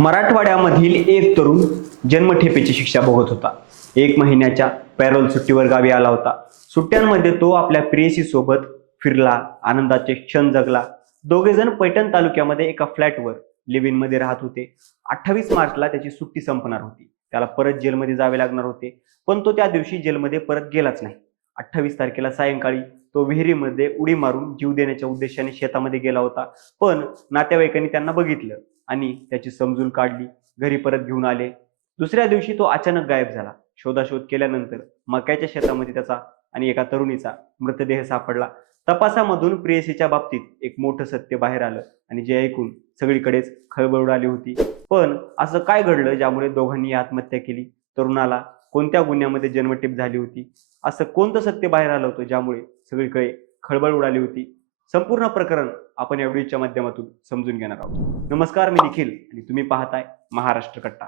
मराठवाड्यामधील एक तरुण जन्मठेपेची शिक्षा भोगत होता. एक महिन्याच्या पॅरोल सुट्टीवर गावी आला होता. सुट्ट्यांमध्ये तो आपल्या प्रेयसी सोबत फिरला आनंदाचे क्षण जगला. दोघे जण पैठण तालुक्यामध्ये एका फ्लॅटवर लिव्हमध्ये राहत होते. अठ्ठावीस मार्चला त्याची सुट्टी संपणार होती. त्याला परत जेलमध्ये जावे लागणार होते पण तो त्या दिवशी जेलमध्ये परत गेलाच नाही. अठ्ठावीस तारखेला सायंकाळी तो विहिरीमध्ये उडी मारून जीव देण्याच्या उद्देशाने शेतामध्ये गेला होता पण नातेवाईकांनी त्यांना बघितलं. आणि त्याची समजून काढली घरी परत घेऊन आले. दुसऱ्या दिवशी तो अचानक गायब झाला. शोधाशोध केल्यानंतर मक्याच्या शेतामध्ये त्याचा आणि एका तरुणीचा मृतदेह सापडला. तपासामधून प्रेयसीच्या बाबतीत एक मोठं सत्य बाहेर आलं आणि जे ऐकून सगळीकडेच खळबळ उडाली होती. पण असं काय घडलं ज्यामुळे दोघांनी आत्महत्या केली? तरुणाला कोणत्या गुन्ह्यामध्ये जन्मठेप झाली होती? असं कोणतं सत्य बाहेर आलं होतं ज्यामुळे सगळीकडे खळबळ उडाली होती? संपूर्ण प्रकरण आपण या व्हिडिओच्या माध्यमातून समजून घेणार आहोत. नमस्कार मी निखिल आणि तुम्ही पाहताय महाराष्ट्र कट्टा.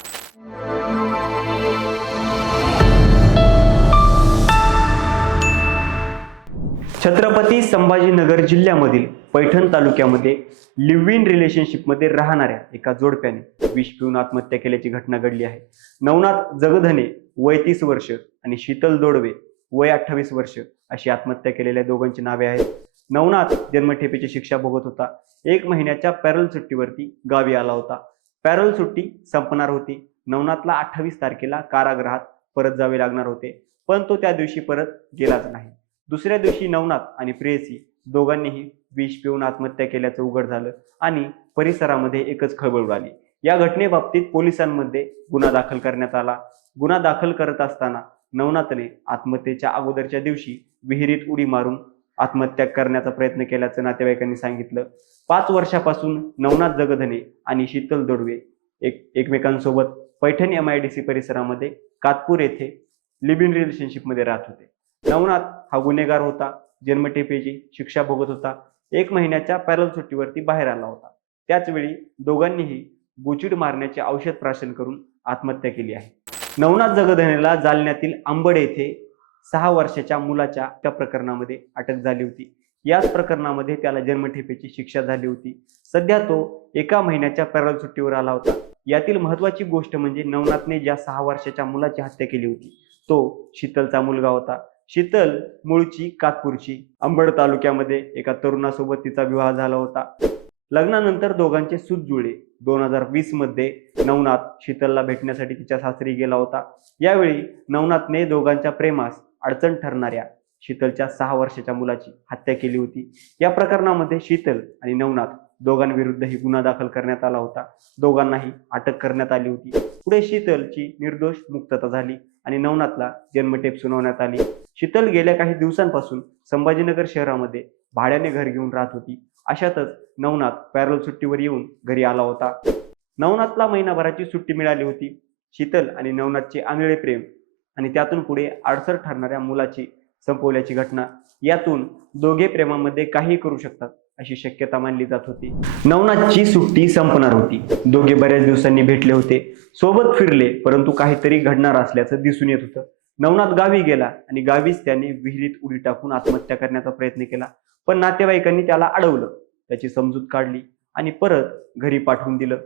छत्रपती संभाजीनगर जिल्ह्यामधील पैठण तालुक्यामध्ये लिव्ह इन रिलेशनशिपमध्ये राहणाऱ्या एका जोडप्याने विष पिऊन आत्महत्या केल्याची घटना घडली आहे. नवनाथ जगधने वय तीस वर्ष आणि शीतल दोडवे वय अठ्ठावीस वर्ष अशी आत्महत्या केलेल्या दोघांची नावे आहेत. नवनाथ जन्मठेपेची शिक्षा भोगत होता. एक महिन्याच्या पॅरल सुट्टीवरती गावी आला होता. पॅरल सुट्टी संपणार होती. नवनाथला अठ्ठावीस तारखेला कारागृहात परत जावे लागणार होते. पण तो त्या दिवशी परत गेलाच नाही. दुसऱ्या दिवशी नवनाथ आणि प्रेयसी दोघांनीही विष पिऊन आत्महत्या केल्याचं उघड झालं आणि परिसरामध्ये एकच खळबळ उडाली. या घटनेबाबतीत पोलिसांमध्ये गुन्हा दाखल करण्यात आला. गुन्हा दाखल करत असताना नवनाथने आत्महत्येच्या अगोदरच्या दिवशी विहिरीत उडी मारून आत्महत्या करण्याचा प्रयत्न केल्याचं नातेवाईकांनी सांगितलं. पाच वर्षापासून नवनाथ जगधने आणि शीतल दोडवे एक एकमेकांसोबत Paithan M I D C परिसरामध्ये कातपूर येथे लिव्ह इन रिलेशनशिपमध्ये राहत होते. नवनाथ हा गुन्हेगार होता जन्मठेपेची शिक्षा भोगत होता एक महिन्याच्या पॅरल सुट्टीवरती बाहेर आला होता. त्याचवेळी दोघांनीही गुचिड मारण्याचे औषध प्राशन करून आत्महत्या केली आहे. नवनाथ जगधनेला जालन्यातील आंबड येथे सहा वर्षाच्या मुलाच्या त्या प्रकरणामध्ये अटक झाली होती. याच प्रकरणामध्ये त्याला जन्मठेपेची शिक्षा झाली होती. सध्या तो एका महिन्याच्या पॅरल सुट्टीवर आला होता. यातील महत्वाची गोष्ट म्हणजे नवनाथने ज्या सहा वर्षाच्या मुलाची हत्या केली होती तो शीतलचा मुलगा होता. शीतल मूळची कातपूरची अंबड तालुक्यामध्ये एका तरुणासोबत तिचा विवाह झाला होता. लग्नानंतर दोघांचे सूत जुळे. दोन हजार वीसमध्ये नवनाथ शीतलला भेटण्यासाठी तिच्या सासरी गेला होता. यावेळी नवनाथने दोघांच्या प्रेमास अडचण ठरणाऱ्या शीतलच्या सहा वर्षाच्या मुलाची हत्या केली होती. या प्रकरणामध्ये शीतल आणि नवनाथ दोघांविरुद्धही गुन्हा दाखल करण्यात आला होता. दोघांनाही अटक करण्यात आली होती. पुढे शीतलची निर्दोष मुक्तता झाली आणि नवनाथला जन्मटेप सुनावण्यात आली. शीतल गेल्या काही दिवसांपासून संभाजीनगर शहरामध्ये भाड्याने घर घेऊन राहत होती. अशातच नवनाथ पॅरोल सुट्टीवर येऊन घरी आला होता. नवनाथला महिनाभराची सुट्टी मिळाली होती. शीतल आणि नवनाथचे आंधळे प्रेम आणि त्यातून पुढे अडसर ठरणाऱ्या मुलाची संपवल्याची घटना यातून दोघे प्रेमामध्ये काही करू शकतात अशी शक्यता मानली जात होती. नवनाथची सुट्टी संपणार होती. दोघे बऱ्याच दिवसांनी भेटले होते. सोबत फिरले परंतु काहीतरी घडणार असल्याचं दिसून येत होतं. नवनाथ गावी गेला आणि गावीच त्याने विहिरीत उडी टाकून आत्महत्या करण्याचा प्रयत्न केला. पण नातेवाईकांनी त्याला अडवलं. त्याची समजूत काढली आणि परत घरी पाठवून दिलं.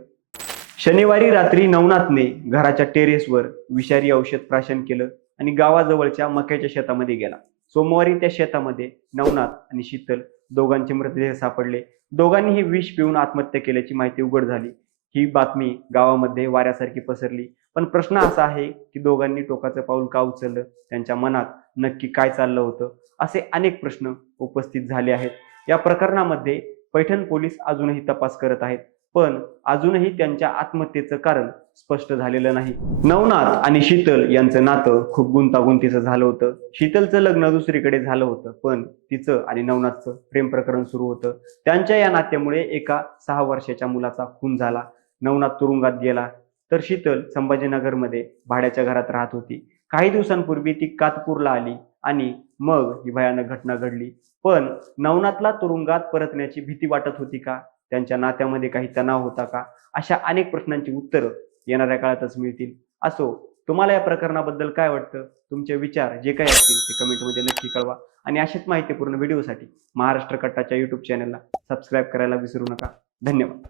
शनिवारी रात्री नवनाथने घराच्या टेरेसवर विषारी औषध प्राशन केलं आणि गावाजवळच्या मक्याच्या शेतामध्ये गेला. सोमवारी त्या शेतामध्ये नवनाथ आणि शीतल दोघांचे मृतदेह सापडले. दोघांनीही विष पिऊन आत्महत्या केल्याची माहिती उघड झाली. ही बातमी गावामध्ये वाऱ्यासारखी पसरली. पण प्रश्न असा आहे की दोघांनी टोकाचं पाऊल का उचललं? त्यांच्या मनात नक्की काय चाललं होतं? असे अनेक प्रश्न उपस्थित झाले आहेत. या प्रकरणामध्ये पैठण पोलीस अजूनही तपास करत आहेत. पण अजूनही त्यांच्या आत्महत्येचं कारण स्पष्ट झालेलं नाही. नवनाथ आणि शीतल यांचं नातं खूप गुंतागुंतीचं झालं होतं. शीतलचं लग्न दुसरीकडे झालं होतं पण तिचं आणि नवनाथचं प्रेम प्रकरण सुरू होतं. त्यांच्या या नात्यामुळे एका सहा वर्षाच्या मुलाचा खून झाला. नवनाथ तुरुंगात गेला तर शीतल संभाजीनगरमध्ये भाड्याच्या घरात राहत होती. काही दिवसांपूर्वी ती कातपूरला आली आणि मग ही भयानक घटना घडली. पण नवनाथला तुरुंगात परतण्याची भीती वाटत होती का? त्यांच्या नात्यामध्ये काही तणाव होता का? अशा अनेक प्रश्नांची उत्तरं येणाऱ्या काळातच मिळतील. असो तुम्हाला या प्रकरणाबद्दल काय वाटतं? तुमचे विचार जे काही असतील ते कमेंटमध्ये नक्की कळवा. आणि अशाच माहितीपूर्ण व्हिडिओसाठी महाराष्ट्र कट्टाच्या यूट्यूब चॅनलला सबस्क्राईब करायला विसरू नका. धन्यवाद.